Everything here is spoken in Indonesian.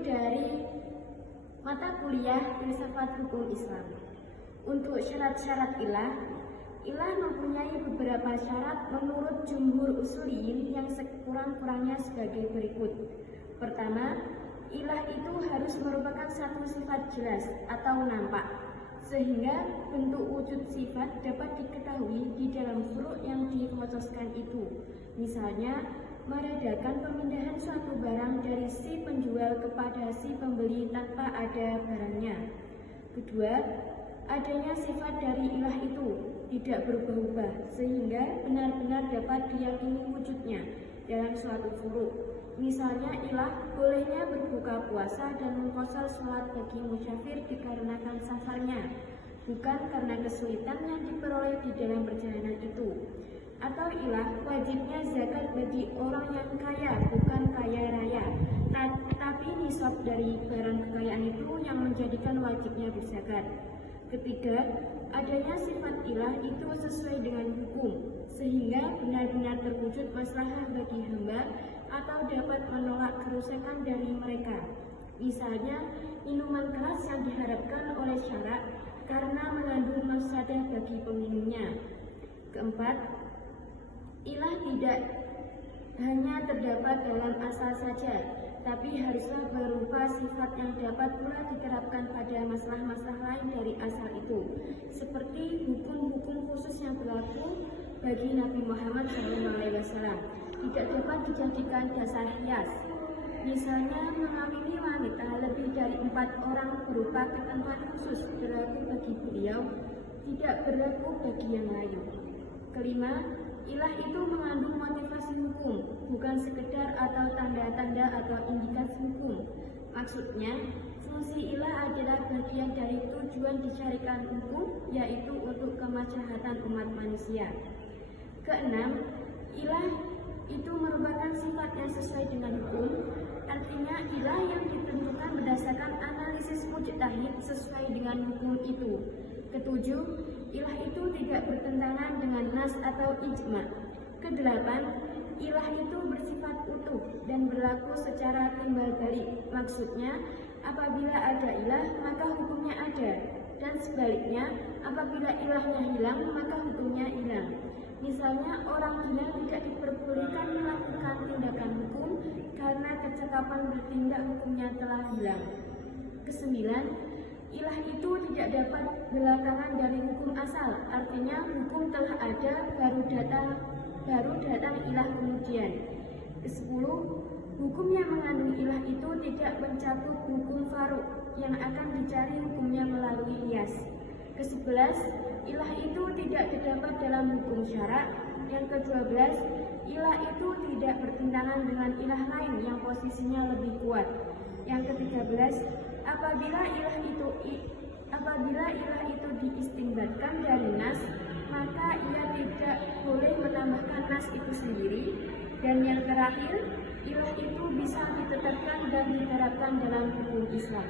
dari mata kuliah Filsafat Hukum Islam. Untuk syarat-syarat ilah mempunyai beberapa syarat menurut jumhur usuliyin yang sekurang-kurangnya sebagai berikut. Pertama, ilah itu harus merupakan satu sifat jelas atau nampak, sehingga bentuk wujud sifat dapat diketahui di dalam furu' yang dikhususkan itu. Misalnya, meradakan pemindahan suatu barang dari si penjual kepada si pembeli tanpa ada barangnya. Kedua, adanya sifat dari ilah itu tidak berubah-ubah sehingga benar-benar dapat diyakini wujudnya dalam suatu furu'. Misalnya, ilah bolehnya berbuka puasa dan mengqashar sholat bagi musafir dikarenakan safarnya, bukan karena kesulitan yang diperoleh di dalam perjalanan itu. Atau ilah wajibnya zakat bagi orang yang kaya, bukan kaya raya, tapi nisab dari barang kekayaan itu yang menjadikan wajibnya berzakat. Ketiga, adanya sifat ilah itu sesuai dengan hukum, sehingga benar-benar terwujud maslahah bagi hamba atau dapat menolak kerusakan dari mereka. Misalnya, minuman keras yang diharapkan oleh syarak karena mengandung mafsadah bagi peminumnya. Keempat, ilah tidak hanya terdapat dalam asal saja, tapi haruslah berupa sifat yang dapat pula diterapkan pada masalah-masalah lain dari asal itu, seperti hukum-hukum khusus yang berlaku bagi Nabi Muhammad SAW tidak dapat dijadikan dasar hias. Misalnya, mengawini wanita lebih dari 4 orang berupa ketentuan khusus berlaku bagi beliau, tidak berlaku bagi yang lain. Kelima, ilah itu mengandung motivasi hukum, bukan sekedar atau tanda-tanda atau indikasi hukum. Maksudnya, fungsi ilah adalah bagian dari tujuan dicarikan hukum, yaitu untuk kemaslahatan umat manusia. Keenam, ilah itu merupakan sifat yang sesuai dengan hukum, artinya ilah yang ditentukan berdasarkan analisis mujtahid sesuai dengan hukum itu. Ketujuh, ilah itu tidak bertentangan dengan nas atau ijma. Kedelapan, ilah itu bersifat utuh dan berlaku secara timbal balik. Maksudnya, apabila ada ilah, maka hukumnya ada, dan sebaliknya, apabila ilahnya hilang, maka hukumnya hilang. Misalnya, orang gila tidak diperbolehkan melakukan tindakan hukum karena kecakapan bertindak hukumnya telah hilang. Kesembilan, ilah itu tidak dapat belakangan dari hukum asal, artinya hukum telah ada baru datang ilah kemudian. Kesepuluh, hukum yang mengandung ilah itu tidak mencabut hukum faru yang akan dicari hukumnya melalui hias. Ke-11, ilah itu tidak terdapat dalam hukum syarak. Yang ke-12, ilah itu tidak bertentangan dengan ilah lain yang posisinya lebih kuat. Yang ke-13, apabila ilah itu diistinbatkan dari nas, maka ia tidak boleh menambahkan nas itu sendiri. Dan yang terakhir, ilah itu bisa ditetapkan dan diterapkan dalam hukum Islam.